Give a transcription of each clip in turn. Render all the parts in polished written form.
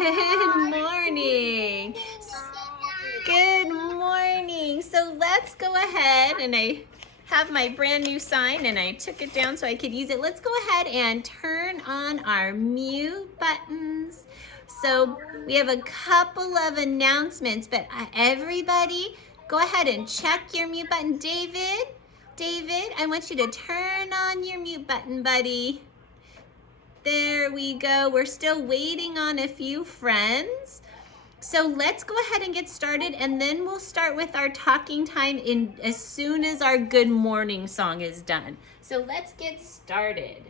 Good morning. Good morning. So let's go ahead, and I have my brand new sign and I took it down so I could use it. Let's go ahead and turn on our mute buttons. So we have a couple of announcements, but everybody go ahead and check your mute button. David, I want you to turn on your mute button, buddy. There we go. We're still waiting on a few friends. So let's go ahead and get started, and then we'll start with our talking time as soon as our good morning song is done. So let's get started.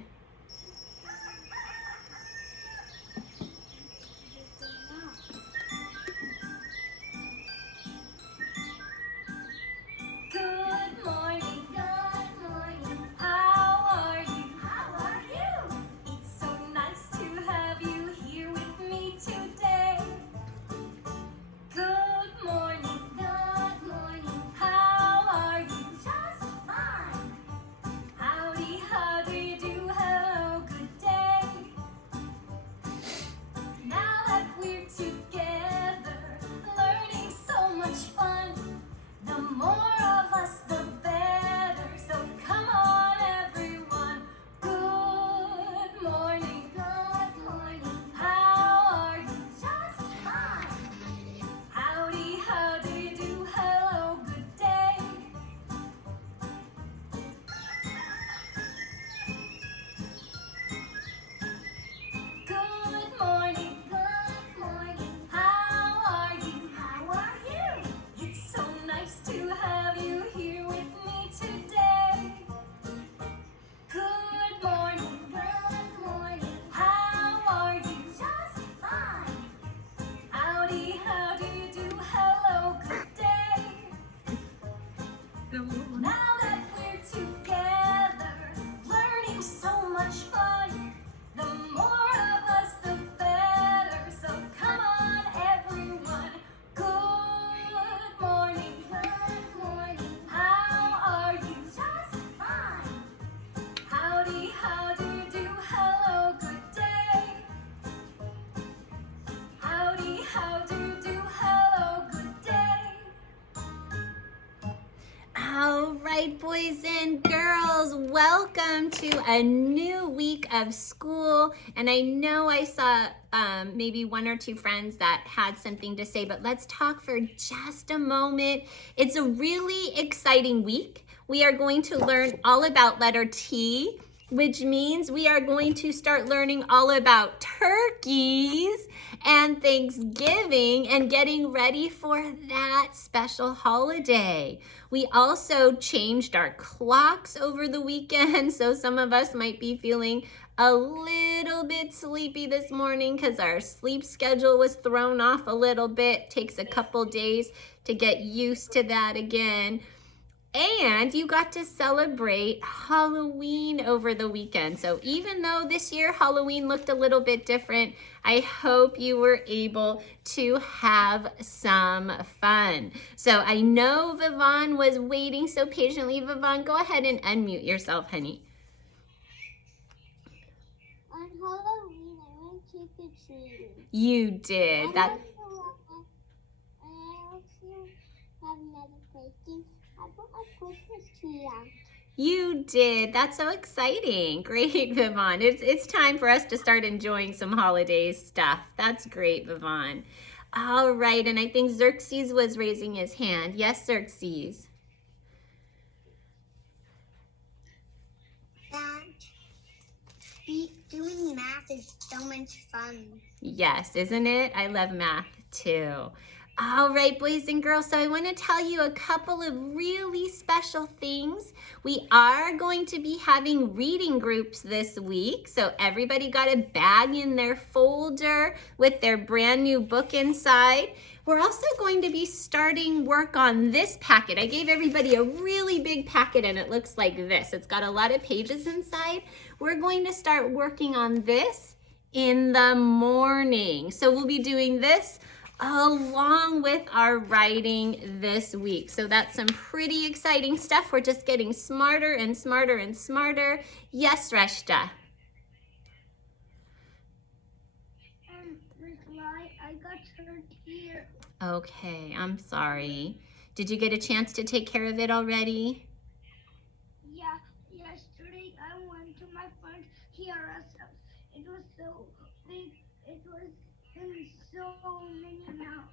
Good morning, how are you? How are you? It's so nice to have you here with me today. Good morning, how are you? Just fine. Howdy, how do you do? Hello, good day. Now that we're together, learning so much fun, the more of us, the better. So come on, everyone. Good morning, how are you? Just fine. Howdy, how do you do? Hello, good day. Good morning, how are you? How are you? It's so nice to have you here with me today. Good morning, how are you? Just fine. Howdy, how do you do? Hello, good day. Now that we're together, learning so much fun, the more of us, the better. So come on, everyone. Good morning, how are you? Just fine. Howdy, how do you do? Hello, good day. Howdy, how do you do? Hello, good day. All right, boys and girls, welcome to a new week of school. And I know I saw maybe one or two friends that had something to say, but let's talk for just a moment. It's a really exciting week. We are going to learn all about letter T, which means we are going to start learning all about turkeys and Thanksgiving and getting ready for that special holiday. We also changed our clocks over the weekend, so some of us might be feeling a little bit sleepy this morning because our sleep schedule was thrown off a little bit. Takes a couple days to get used to that again. And you got to celebrate Halloween over the weekend. So even though this year Halloween looked a little bit different, I hope you were able to have some fun. So I know Vivon was waiting so patiently. Vivon, go ahead and unmute yourself, honey. On Halloween, I went trick-or-treating. You did. And I also have meditation. I put a Christmas tree out. You did. That's so exciting. Great, Vivon. It's time for us to start enjoying some holiday stuff. That's great, Vivon. All right, and I think Xerxes was raising his hand. Yes, Xerxes. Doing math is so much fun. Yes, isn't it? I love math too. All right, boys and girls, so I want to tell you a couple of really special things. We are going to be having reading groups this week. So everybody got a bag in their folder with their brand new book inside. We're also going to be starting work on this packet. I gave everybody a really big packet and it looks like this. It's got a lot of pages inside. We're going to start working on this in the morning. So we'll be doing this along with our writing this week. So that's some pretty exciting stuff. We're just getting smarter and smarter and smarter. Yes, Reshta. Fly. I got hurt here. Okay, I'm sorry. Did you get a chance to take care of it already? Yeah, yesterday I went to my friend Kiara's house. It was so big. It was in so many mountains.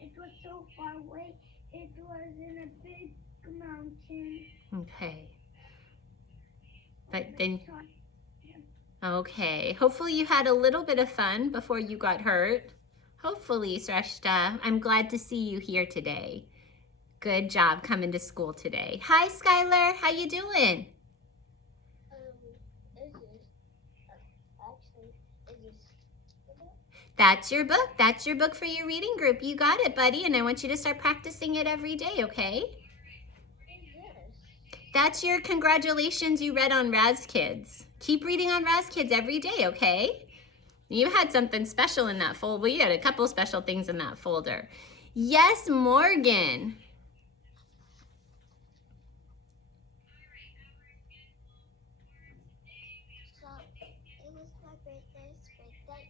It was so far away. It was in a big mountain. Okay. But then, okay. Hopefully you had a little bit of fun before you got hurt. Hopefully, Sreshta. I'm glad to see you here today. Good job coming to school today. Hi, Skylar. How you doing? That's your book. That's your book for your reading group. You got it, buddy. And I want you to start practicing it every day, okay? That's your congratulations you read on Raz Kids. Keep reading on Raz Kids every day, okay? You had something special in that folder. Well, you had a couple special things in that folder. Yes, Morgan. So it was my birthday,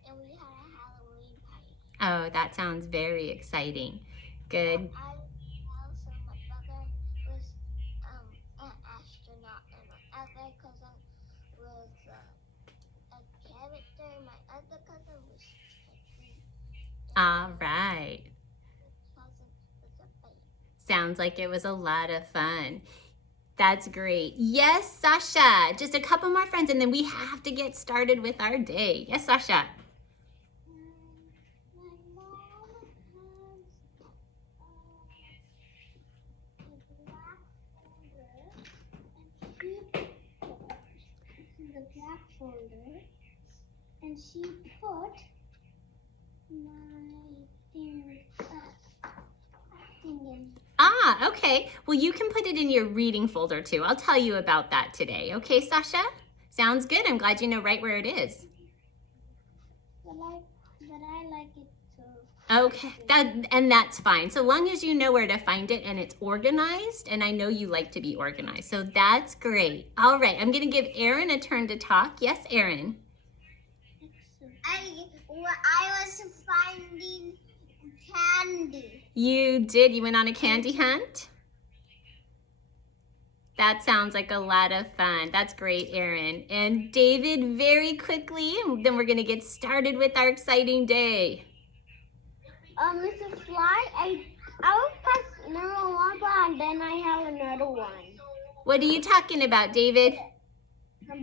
and we had a Halloween party. Oh, that sounds very exciting. Good. Also, my brother was an astronaut, and my other cousin was a character. My other cousin was Chucky. All right. Cousin was a baby. Sounds like it was a lot of fun. That's great. Yes, Sasha. Just a couple more friends and then we have to get started with our day. Yes, Sasha. My mom has a black folder, and the black folder, and she put my thing in. Ah, okay. Well, you can put it in your reading folder too. I'll tell you about that today. Okay, Sasha? Sounds good. I'm glad you know right where it is. But I like it too. Okay, that's fine. So long as you know where to find it and it's organized, and I know you like to be organized. So that's great. All right, I'm going to give Erin a turn to talk. Yes, Erin. I was finding candy. You did? You went on a candy hunt? That sounds like a lot of fun. That's great, Erin. And David, very quickly, and then we're going to get started with our exciting day. Mrs. Fly, I was past number one, and then I have another one. What are you talking about, David?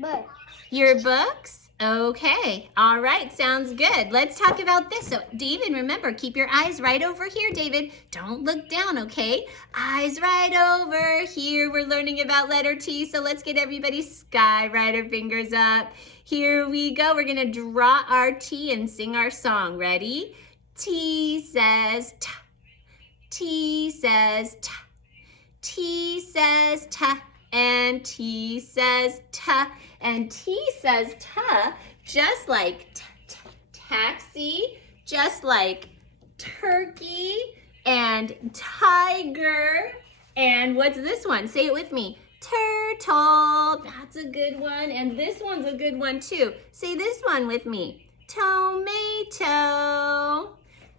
But Your books? Okay. All right. Sounds good. Let's talk about this. So, David, remember, keep your eyes right over here, David. Don't look down, okay? Eyes right over here. We're learning about letter T, so let's get everybody's skywriter fingers up. Here we go. We're going to draw our T and sing our song. Ready? T says T. T says T. T says T. And T says T. And T says T, just like taxi, just like turkey and tiger. And what's this one? Say it with me. Turtle. That's a good one. And this one's a good one too. Say this one with me. Tomato.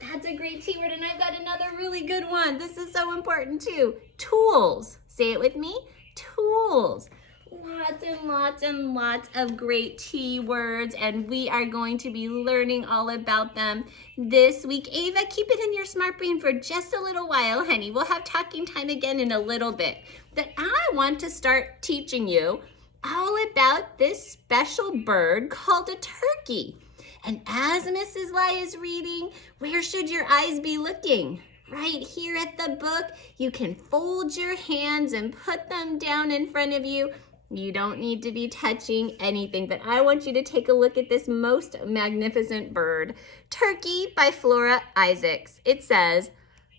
That's a great T word. And I've got another really good one. This is so important too. Tools. Say it with me. Tools. Lots and lots and lots of great T words, and we are going to be learning all about them this week. Ava, keep it in your smart brain for just a little while, honey. We'll have talking time again in a little bit. But I want to start teaching you all about this special bird called a turkey. And as Mrs. Lai is reading, where should your eyes be looking? Right here at the book. You can fold your hands and put them down in front of you. You don't need to be touching anything, but I want you to take a look at this most magnificent bird. Turkey by Flora Isaacs. It says,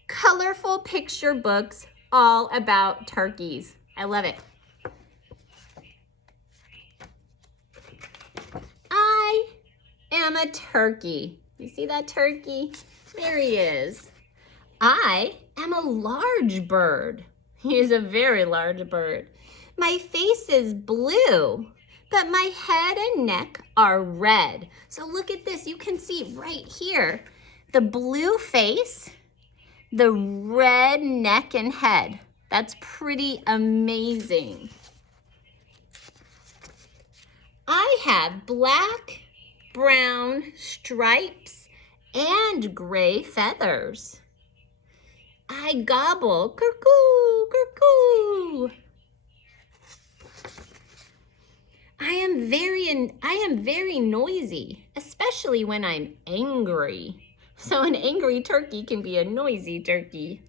colorful picture books all about turkeys. I love it. I am a turkey. You see that turkey? There he is. I am a large bird. He is a very large bird. My face is blue but my head and neck are red. So look at this. You can see right here, the blue face, the red neck and head. That's pretty amazing. I have black, brown stripes and gray feathers. I gobble, cuckoo, cuckoo. I am very noisy, especially when I'm angry. So an angry turkey can be a noisy turkey.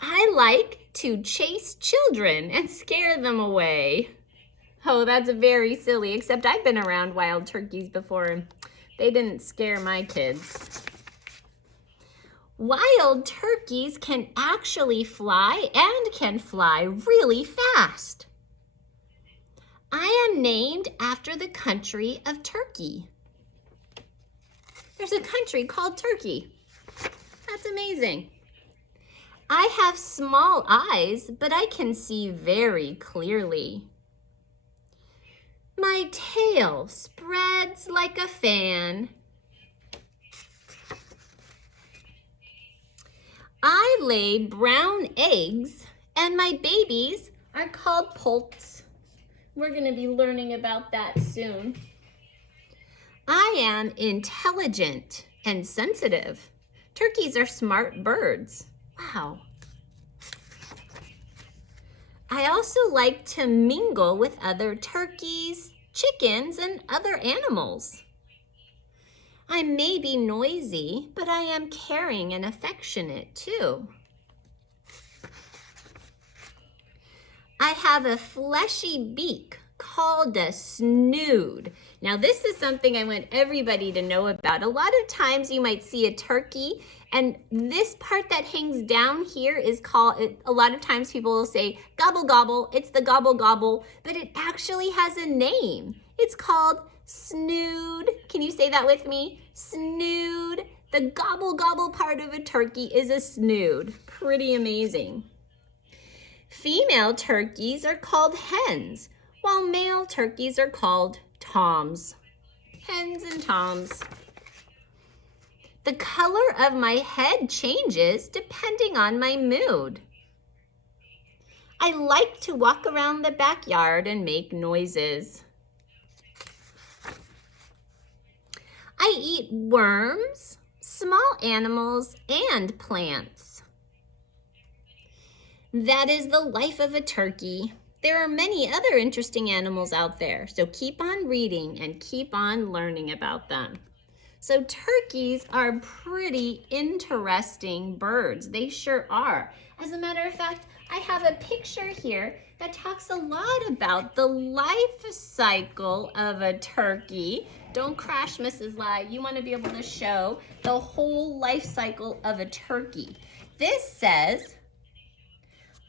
I like to chase children and scare them away. Oh, that's very silly, except I've been around wild turkeys before and they didn't scare my kids. Wild turkeys can actually fly and can fly really fast. I am named after the country of Turkey. There's a country called Turkey. That's amazing. I have small eyes, but I can see very clearly. My tail spreads like a fan. I lay brown eggs, and my babies are called poults. We're going to be learning about that soon. I am intelligent and sensitive. Turkeys are smart birds. Wow. I also like to mingle with other turkeys, chickens, and other animals. I may be noisy, but I am caring and affectionate too. I have a fleshy beak called a snood. Now this is something I want everybody to know about. A lot of times you might see a turkey and this part that hangs down here is called, a lot of times people will say gobble gobble, it's the gobble gobble, but it actually has a name. It's called snood. Can you say that with me? Snood. The gobble gobble part of a turkey is a snood. Pretty amazing. Female turkeys are called hens, while male turkeys are called toms. Hens and toms. The color of my head changes depending on my mood. I like to walk around the backyard and make noises. I eat worms, small animals, and plants. That is the life of a turkey. There are many other interesting animals out there, so keep on reading and keep on learning about them. So turkeys are pretty interesting birds. They sure are. As a matter of fact, I have a picture here that talks a lot about the life cycle of a turkey. Don't crash, Mrs. Lai. You want to be able to show the whole life cycle of a turkey. This says,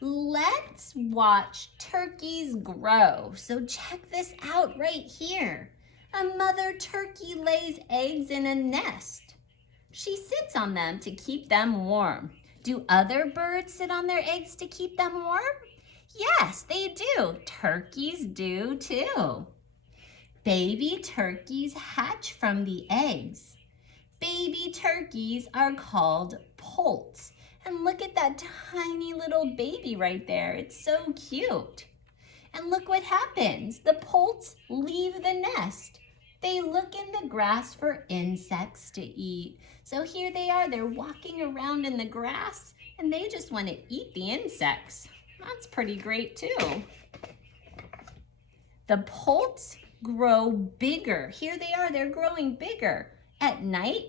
let's watch turkeys grow. So check this out right here. A mother turkey lays eggs in a nest. She sits on them to keep them warm. Do other birds sit on their eggs to keep them warm? Yes, they do. Turkeys do too. Baby turkeys hatch from the eggs. Baby turkeys are called poults. And look at that tiny little baby right there. It's so cute. And look what happens. The poults leave the nest. They look in the grass for insects to eat. So here they are, they're walking around in the grass and they just want to eat the insects. That's pretty great too. The poults grow bigger. Here they are, they're growing bigger. At night,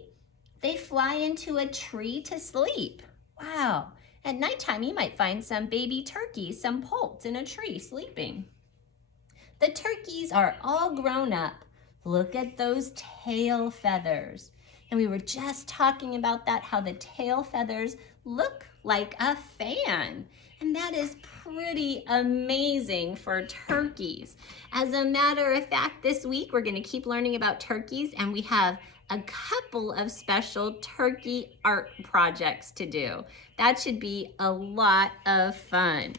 they fly into a tree to sleep. Wow. At nighttime, you might find some baby turkeys, some poults in a tree sleeping. The turkeys are all grown up. Look at those tail feathers. And we were just talking about that, how the tail feathers look like a fan. And that is pretty amazing for turkeys. As a matter of fact, this week we're going to keep learning about turkeys, and we have a couple of special turkey art projects to do. That should be a lot of fun.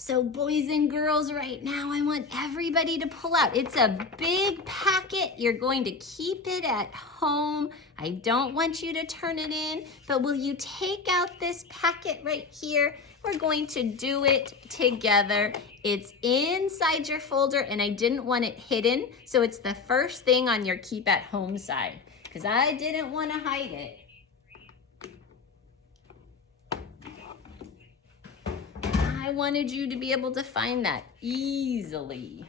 So boys and girls, right now, I want everybody to pull out. It's a big packet. You're going to keep it at home. I don't want you to turn it in, but will you take out this packet right here? We're going to do it together. It's inside your folder, and I didn't want it hidden, so it's the first thing on your keep at home side, because I didn't want to hide it. I wanted you to be able to find that easily.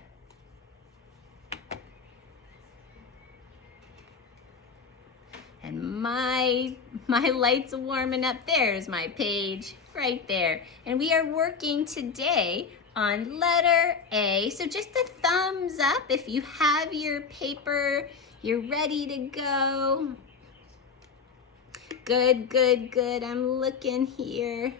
And my light's warming up. There's my page right there. And we are working today on letter A. So just a thumbs up if you have your paper, you're ready to go. Good, good, good. I'm looking here.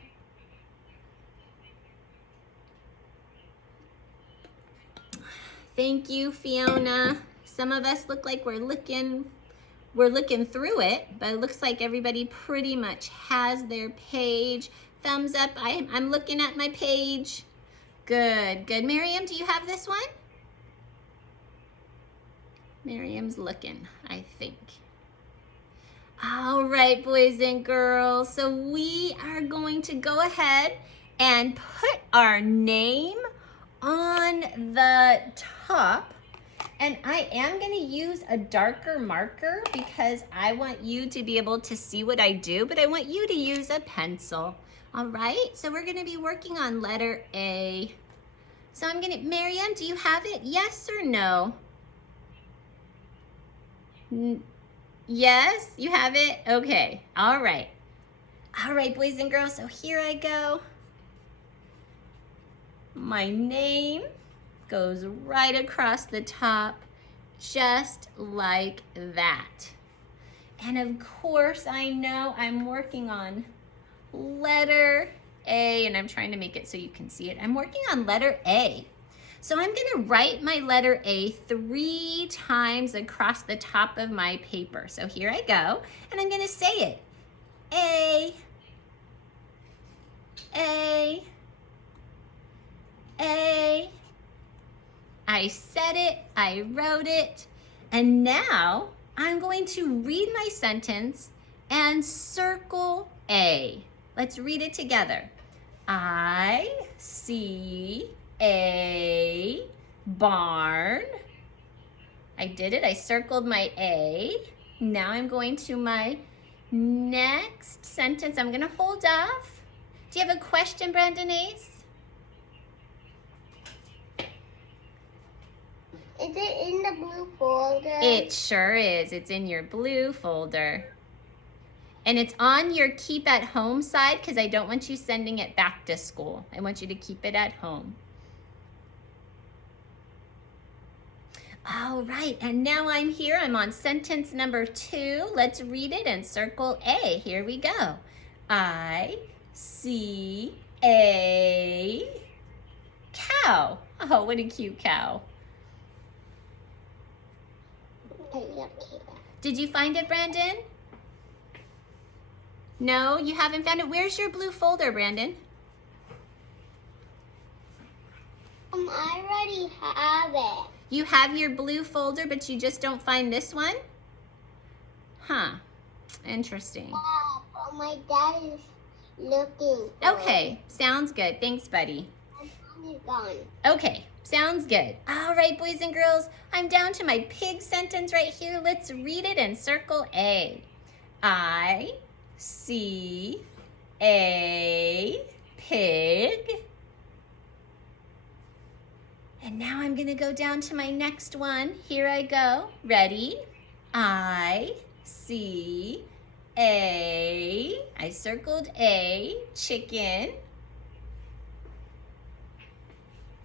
Thank you, Fiona. Some of us look like we're looking through it, but it looks like everybody pretty much has their page. Thumbs up. I'm looking at my page. Good, good. Miriam, do you have this one? Miriam's looking, I think. All right, boys and girls. So we are going to go ahead and put our name on the top, and I am going to use a darker marker because I want you to be able to see what I do, but I want you to use a pencil. All right, so we're going to be working on letter A. So I'm going to, Miriam, do you have it? Yes or no? Yes, you have it? Okay, all right. All right, boys and girls, so here I go. My name goes right across the top, just like that. And of course, I know I'm working on letter A, and I'm trying to make it so you can see it. I'm working on letter A. So I'm gonna write my letter A 3 times across the top of my paper. So here I go, and I'm gonna say it. A, A, A. I said it, I wrote it, and now I'm going to read my sentence and circle A. Let's read it together. I see a barn. I did it, I circled my A. Now I'm going to my next sentence. I'm gonna hold off. Do you have a question, Brandon Ace? Is it in the blue folder? It sure is. It's in your blue folder. And it's on your keep at home side because I don't want you sending it back to school. I want you to keep it at home. All right, and now I'm here. I'm on sentence number 2. Let's read it and circle A. Here we go. I see a cow. Oh, what a cute cow. Did you find it, Brandon? No, you haven't found it. Where's your blue folder, Brandon? I already have it. You have your blue folder, but you just don't find this one? Huh, interesting. Yeah, but my dad is looking. Okay, sounds good. Thanks, buddy. My is gone. Okay, sounds good. All right, boys and girls, I'm down to my pig sentence right here. Let's read it and circle A. I see a pig. And now I'm gonna go down to my next one. Here I go. Ready? I see I circled a chicken.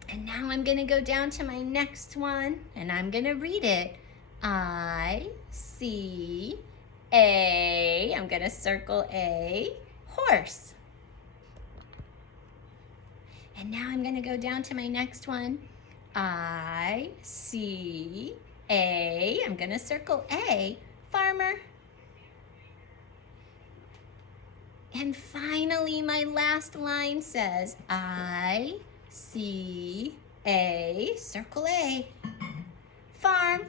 And now I'm gonna go down to my next one and I'm gonna read it. I see I'm gonna circle a horse. And now I'm gonna go down to my next one. I see I'm gonna circle a farmer. And finally, my last line says, I C, A, circle A. Farm.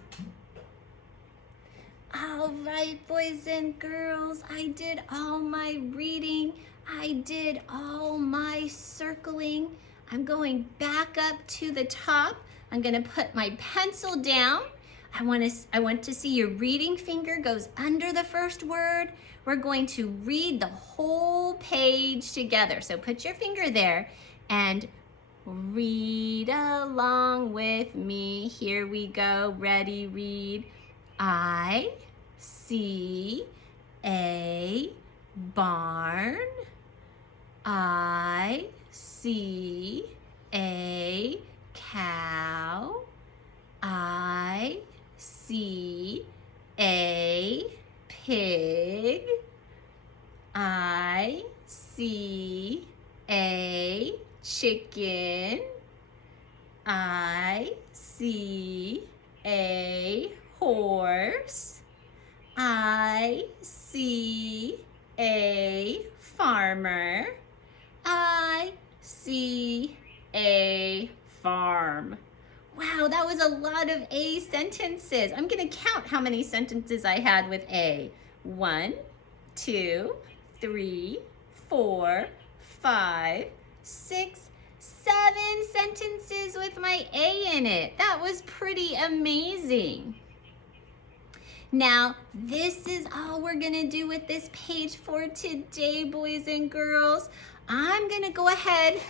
All right, boys and girls, I did all my reading. I did all my circling. I'm going back up to the top. I'm gonna put my pencil down. I want to see your reading finger goes under the first word. We're going to read the whole page together. So put your finger there and read along with me. Here we go. Ready, read. I see a barn. I see a cow. I see a pig. I see a chicken. I see a horse. I see a farmer. I see a farm. Wow, that was a lot of A sentences. I'm gonna count how many sentences I had with A. 1, 2, 3, 4, 5, 6, 7 sentences with my A in it. That was pretty amazing. Now, this is all we're gonna do with this page for today, boys and girls. I'm gonna go ahead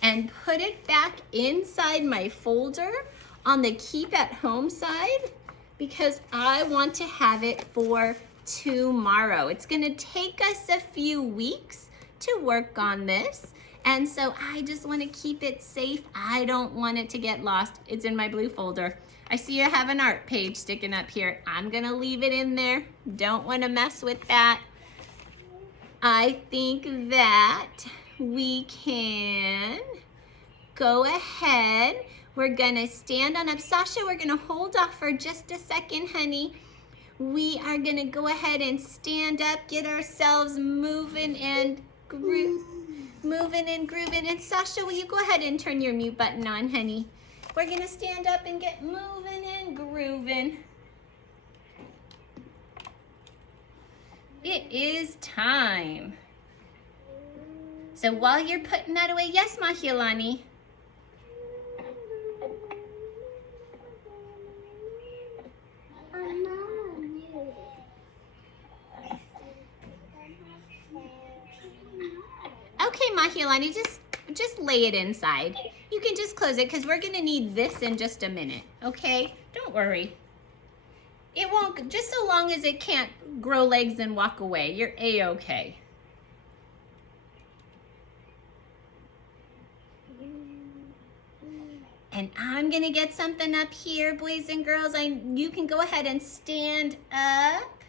and put it back inside my folder on the keep at home side because I want to have it for tomorrow. It's gonna take us a few weeks to work on this. And so I just wanna keep it safe. I don't want it to get lost. It's in my blue folder. I see you have an art page sticking up here. I'm gonna leave it in there. Don't wanna mess with that. I think that we can go ahead. We're gonna stand on up. Sasha, we're gonna hold off for just a second, honey. We are gonna go ahead and stand up, get ourselves moving and grooving. And Sasha, will you go ahead and turn your mute button on, honey? We're gonna stand up and get moving and grooving. It is time. So while you're putting that away, yes, Mahilani. Okay, Mahilani, just lay it inside. You can just close it because we're gonna need this in just a minute, okay? Don't worry. It won't, just so long as it can't grow legs and walk away, you're A-okay. And I'm gonna get something up here, boys and girls. You can go ahead and stand up.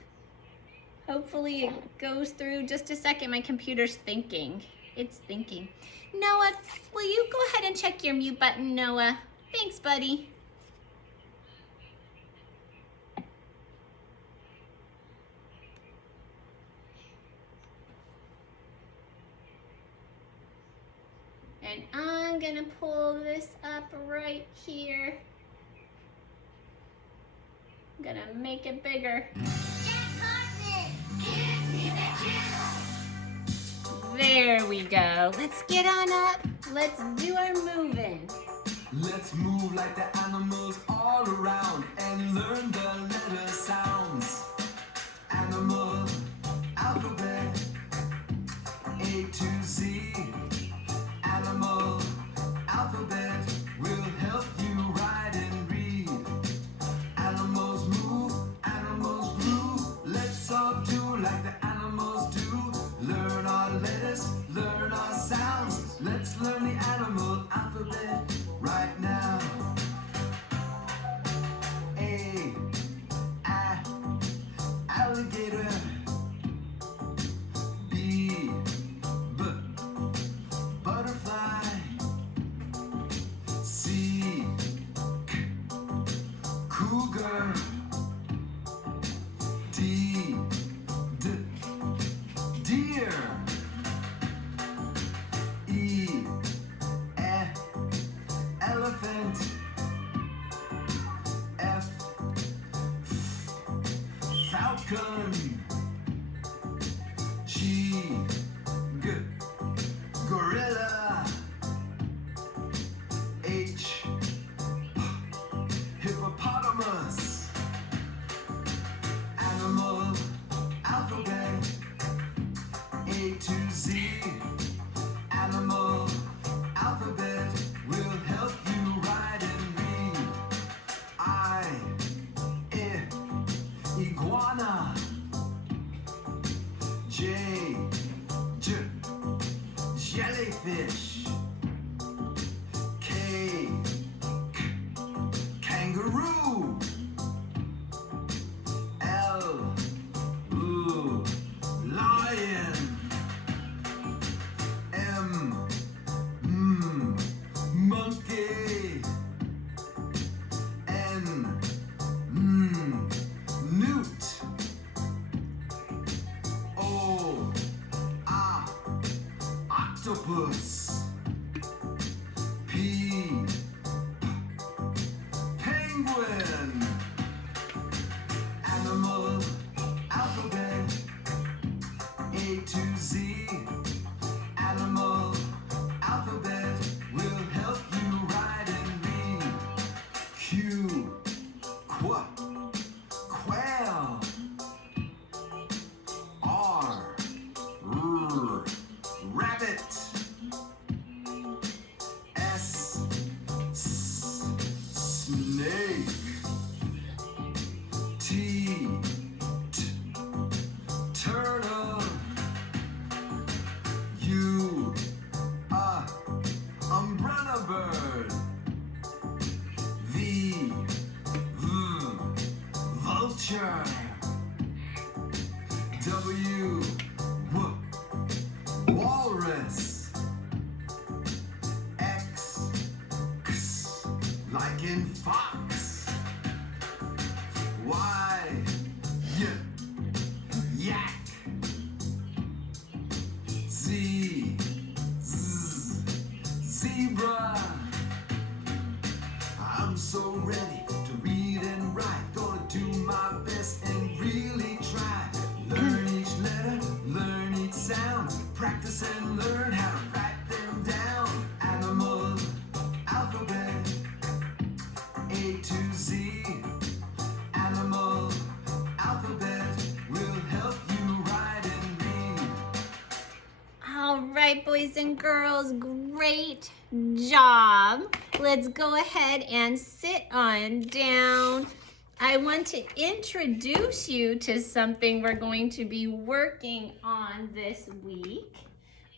Hopefully it goes through. Just a second, my computer's thinking. It's thinking. Noah, will you go ahead and check your mute button, Noah? Thanks, buddy. And I'm gonna pull this up right here. I'm gonna make it bigger. There we go. Let's get on up. Let's do our moving. Let's move like the animals all around and learn the letter sounds. Animal alphabet, A to Z. Animal alphabet will help you write and read. Animals move, let's all do like the animals do. Learn our letters, learn our sounds. Let's learn the animal alphabet right now. A, I, chicken. G, gorilla. H, hippopotamus. Animal alphabet. A to Z. Animal alphabet will help you write and read. I, iguana. J, jellyfish. K, kangaroo. L, lion. M, monkey. N, newt. O, octopus. P, penguin. Animal alphabet. A to Z. Animal alphabet will help you write and read. Q, quail. R, rabbit. S, snake. T, turtle. U, umbrella bird. V, vulture. W, walrus. X, like in fox. Y, yak. Z, zebra. I'm so ready to read and write. Gonna do my best and really try. Learn each letter, learn each sound. Practice and learn how to write them down. Animal alphabet. A to Z. Animal alphabet will help you write and read. All right, boys and girls, great job. Let's go ahead and sit on down. I want to introduce you to something we're going to be working on this week.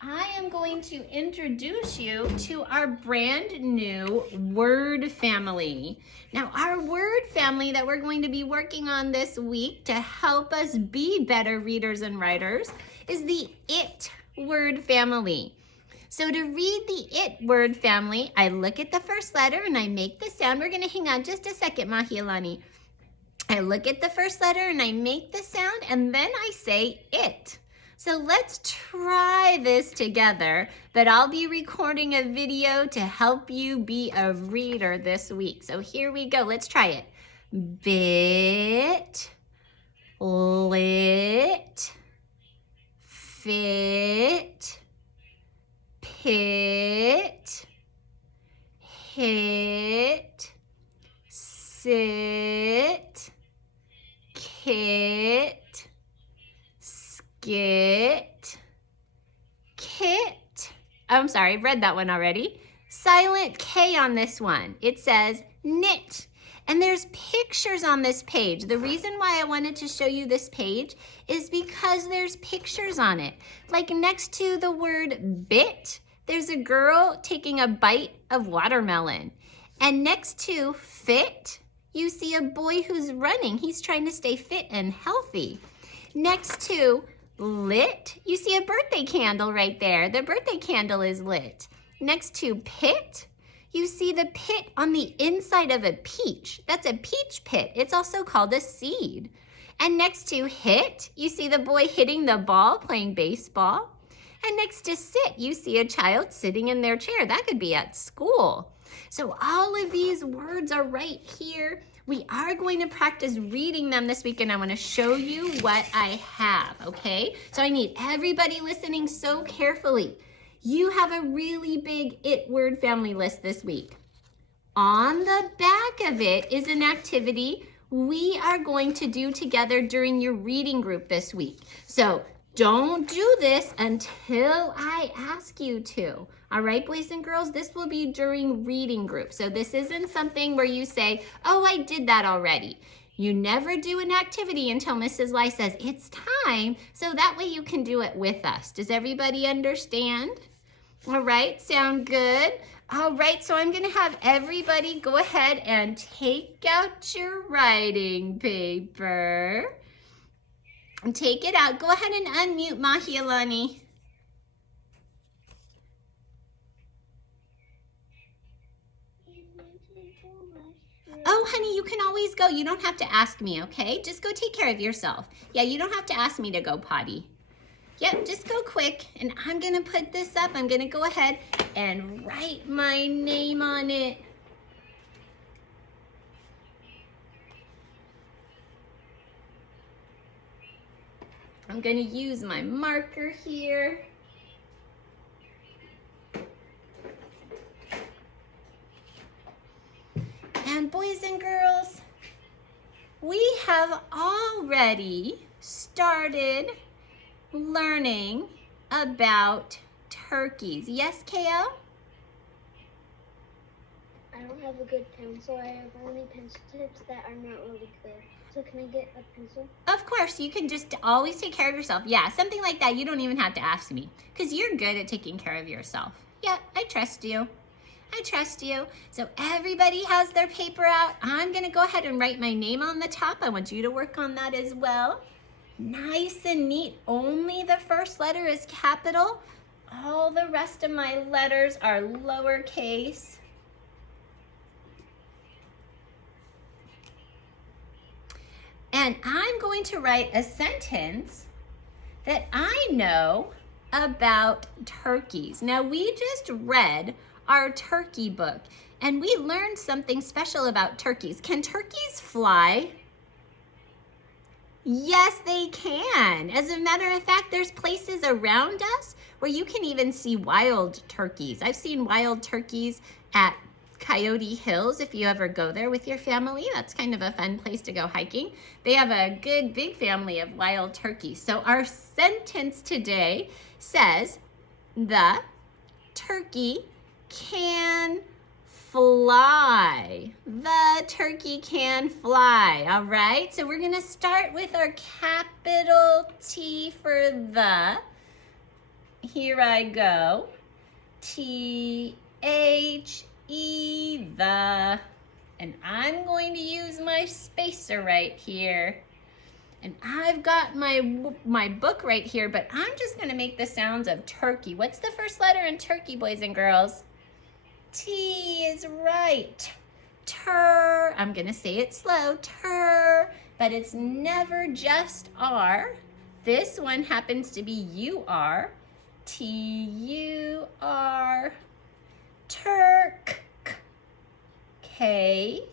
I am going to introduce you to our brand new word family. Now, our word family that we're going to be working on this week to help us be better readers and writers is the IT word family. So to read the IT word family, I look at the first letter and I make the sound. We're going to hang on just a second, Mahialani. I look at the first letter and I make the sound and then I say it. So let's try this together, but I'll be recording a video to help you be a reader this week. So here we go. Let's try it. Bit, lit, fit, pit, hit, sit, kit, skit, kit. I'm sorry, I've read that one already. Silent K on this one. It says knit. And there's pictures on this page. The reason why I wanted to show you this page is because there's pictures on it. Like next to the word bit, there's a girl taking a bite of watermelon. And next to fit, you see a boy who's running. He's trying to stay fit and healthy. Next to lit, you see a birthday candle right there. The birthday candle is lit. Next to pit, you see the pit on the inside of a peach. That's a peach pit. It's also called a seed. And next to hit, you see the boy hitting the ball, playing baseball. And next to sit, you see a child sitting in their chair. That could be at school. So all of these words are right here. We are going to practice reading them this week, and I want to show you what I have, okay? So I need everybody listening so carefully. You have a really big IT word family list this week. On the back of it is an activity we are going to do together during your reading group this week. So don't do this until I ask you to. All right, boys and girls, this will be during reading group. So this isn't something where you say, oh, I did that already. You never do an activity until Mrs. Lai says it's time, so that way you can do it with us. Does everybody understand? All right, sound good? All right, so I'm gonna have everybody go ahead and take out your writing paper. And take it out. Go ahead and unmute Mahialani. Oh, honey, you can always go. You don't have to ask me, okay? Just go take care of yourself. Yeah, you don't have to ask me to go potty. Yep, just go quick. And I'm gonna put this up. I'm gonna go ahead and write my name on it. I'm gonna use my marker here. And boys and girls, we have already started learning about turkeys. Yes, KO? I don't have a good pencil. I have only pencil tips that are not really good. So can I get a pencil? Of course, you can just always take care of yourself. Yeah, something like that. You don't even have to ask me because you're good at taking care of yourself. Yeah, I trust you. I trust you. So everybody has their paper out. I'm gonna go ahead and write my name on the top. I want you to work on that as well. Nice and neat. Only the first letter is capital. All the rest of my letters are lowercase. And I'm going to write a sentence that I know about turkeys. Now, we just read our turkey book, and we learned something special about turkeys. Can turkeys fly? Yes, they can. As a matter of fact, there's places around us where you can even see wild turkeys. I've seen wild turkeys at Coyote Hills. If you ever go there with your family, that's kind of a fun place to go hiking. They have a good big family of wild turkeys. So our sentence today says, the turkey can fly. The turkey can fly. All right, so we're gonna start with our capital T for the. Here I go. T-H-E, the. And I'm going to use my spacer right here. And I've got my book right here, but I'm just gonna make the sounds of turkey. What's the first letter in turkey, boys and girls? T is right. Tur. I'm gonna say it slow. Tur. But it's never just R. This one happens to be U-R. T-U-R. Turk. K-E-Y.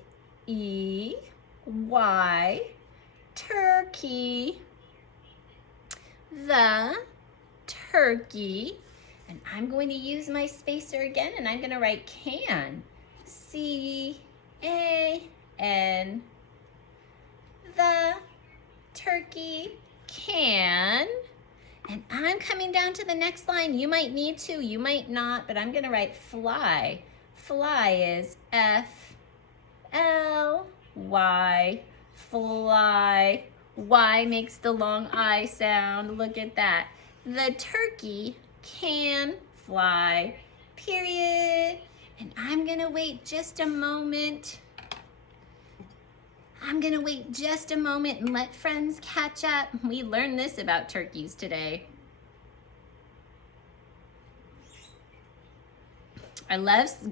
Turkey. The turkey. And I'm going to use my spacer again, and I'm going to write can. C-A-N. The turkey can. And I'm coming down to the next line. You might need to, you might not, but I'm going to write fly. Fly is F-L-Y. Fly. Y makes the long I sound. Look at that. The turkey can fly, period. And I'm gonna wait just a moment. I'm gonna wait just a moment and let friends catch up. We learned this about turkeys today.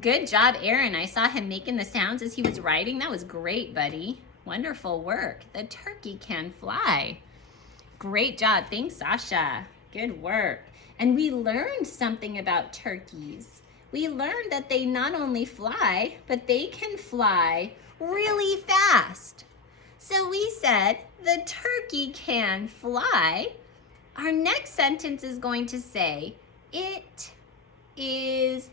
Good job, Aaron. I saw him making the sounds as he was writing. That was great, buddy. Wonderful work. The turkey can fly. Great job. Thanks, Sasha. Good work. And we learned something about turkeys. We learned that they not only fly, but they can fly really fast. So we said the turkey can fly. Our next sentence is going to say, it is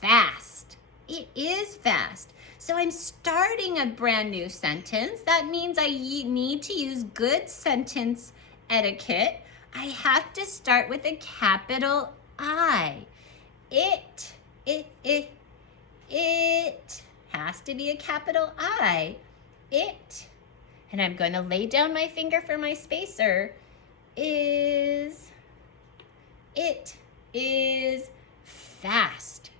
fast. It is fast. So I'm starting a brand new sentence. That means I need to use good sentence etiquette. I have to start with a capital I. It has to be a capital I. It. And I'm going to lay down my finger for my spacer. It is fast.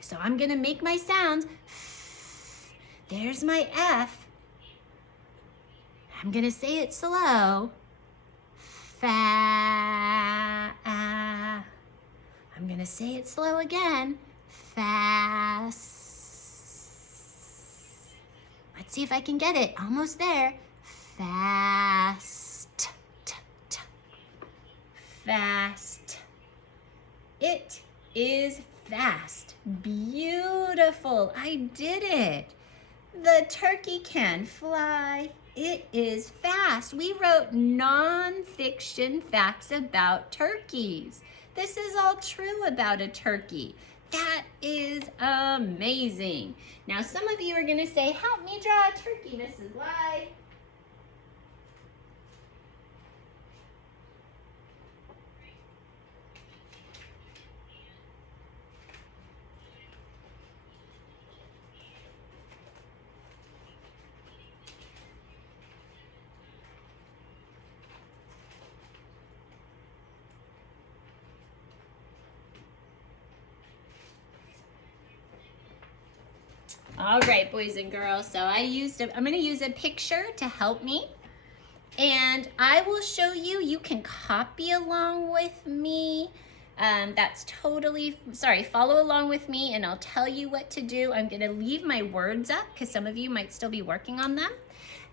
So I'm going to make my sounds. There's my F. I'm going to say it slow. I'm going to say it slow again. Fast. Let's see if I can get it. Almost there. Fast. Fast. It is fast. Beautiful. I did it. The turkey can fly. It is fast. We wrote non-fiction facts about turkeys. This is all true about a turkey. That is amazing. Now, some of you are going to say, help me draw a turkey, Mrs. Y. All right, boys and girls, so I'm going to use a picture to help me. And I will show you, you can copy along with me. Follow along with me and I'll tell you what to do. I'm going to leave my words up because some of you might still be working on them.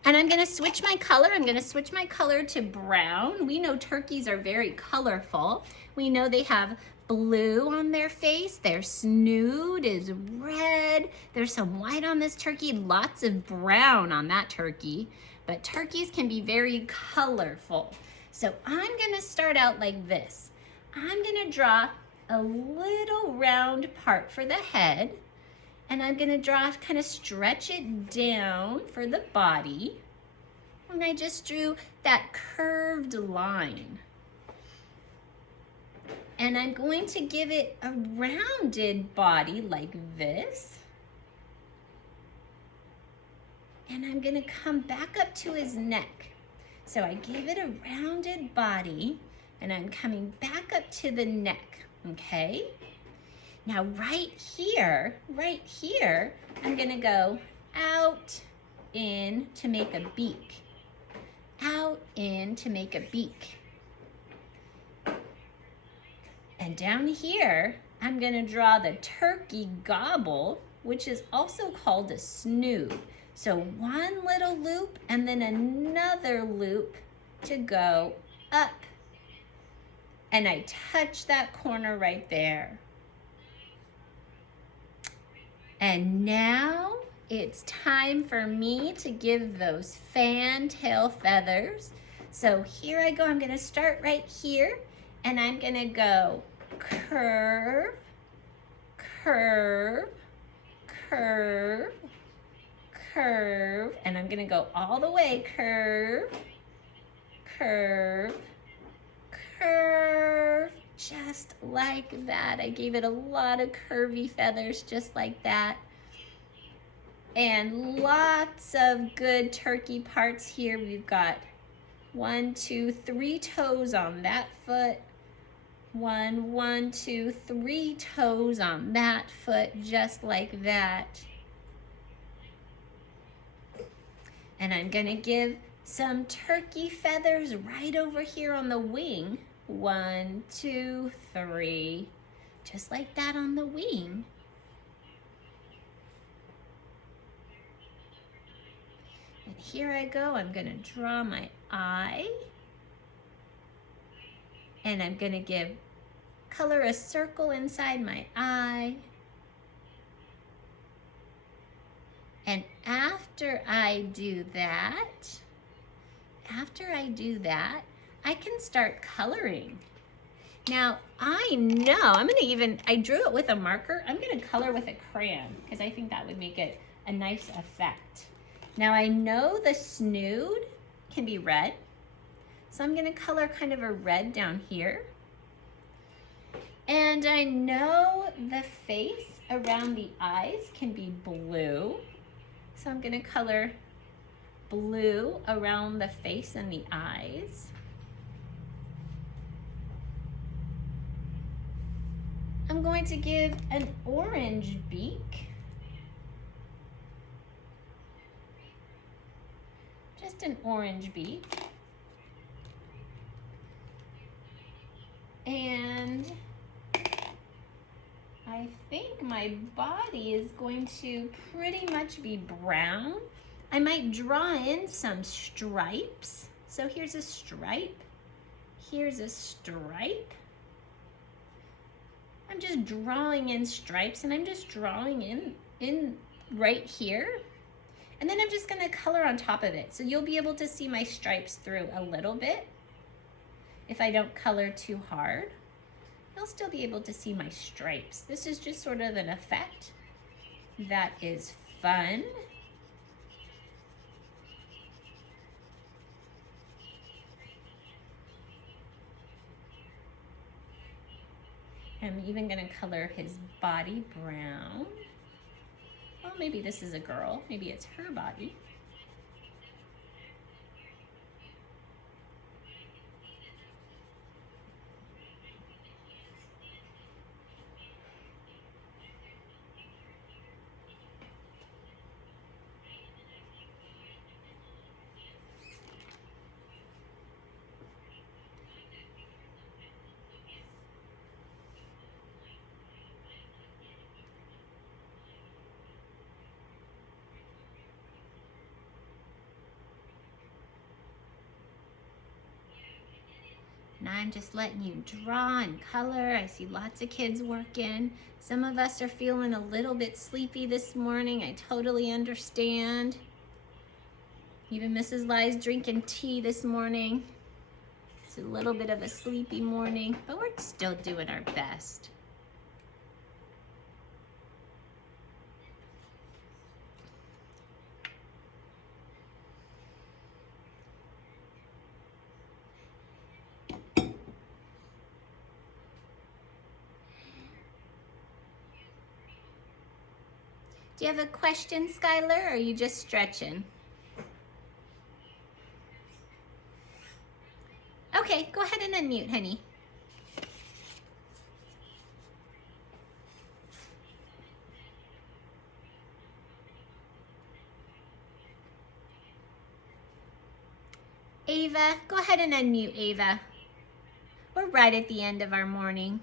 And I'm going to switch my color. I'm going to switch my color to brown. We know turkeys are very colorful. We know they have blue on their face. Their snoot is red. There's some white on this turkey, lots of brown on that turkey. But turkeys can be very colorful. So I'm going to start out like this. I'm going to draw a little round part for the head. And I'm going to kind of stretch it down for the body. And I just drew that curved line. And I'm going to give it a rounded body like this. And I'm going to come back up to his neck. So I gave it a rounded body, and I'm coming back up to the neck, okay? Now right here, I'm going to go out, in to make a beak. Out, in to make a beak. And down here, I'm going to draw the turkey gobble, which is also called a snoot. So one little loop and then another loop to go up. And I touch that corner right there. And now it's time for me to give those fantail feathers. So here I go. I'm going to start right here. And I'm going to go curve, curve, curve, curve. And I'm going to go all the way. Curve, curve, curve. Just like that. I gave it a lot of curvy feathers just like that. And lots of good turkey parts here. We've got 1, 2, 3 toes on that foot. 1, 2, 3 toes on that foot, just like that. And I'm going to give some turkey feathers right over here on the wing. 1, 2, 3, just like that on the wing. And here I go. I'm going to draw my eye. And I'm going to color a circle inside my eye. And after I do that, I can start coloring. Now, I know, I drew it with a marker. I'm gonna color with a crayon because I think that would make it a nice effect. Now, I know the snood can be red, so I'm gonna color kind of a red down here. And I know the face around the eyes can be blue, so I'm gonna color blue around the face and the eyes. I'm going to give an orange beak. Just an orange beak. And I think my body is going to pretty much be brown. I might draw in some stripes. So here's a stripe. Here's a stripe. I'm just drawing in stripes, and I'm just drawing in right here. And then I'm just gonna color on top of it. So you'll be able to see my stripes through a little bit. If I don't color too hard, you'll still be able to see my stripes. This is just sort of an effect that is fun. I'm even gonna color his body brown. Well, maybe this is a girl. Maybe it's her body. And I'm just letting you draw and color. I see lots of kids working. Some of us are feeling a little bit sleepy this morning. I totally understand. Even Mrs. Lai's drinking tea this morning. It's a little bit of a sleepy morning, but we're still doing our best. Do you have a question, Skylar, or are you just stretching? Okay, go ahead and unmute, honey. Ava, go ahead and unmute, Ava. We're right at the end of our morning.